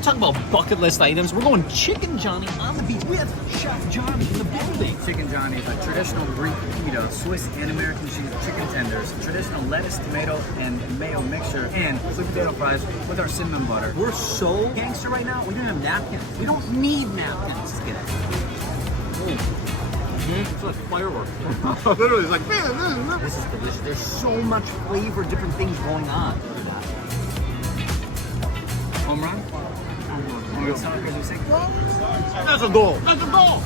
to talk about bucket list items. We're going Chicken Johnny on the beach with Chef Johnny in the building. Chicken Johnny is a traditional Greek keto, Swiss and American cheese chicken tenders, traditional lettuce, tomato, and mayo mixture, and sweet potato fries with our cinnamon butter. We're so gangster right now, we don't have napkins. We don't need napkins. Let's get it. It's like fireworks. Literally, it's like, This is delicious. There's so much flavor, different things going on. home run? Home run. Soccer, as we say. That's a goal. That's a goal.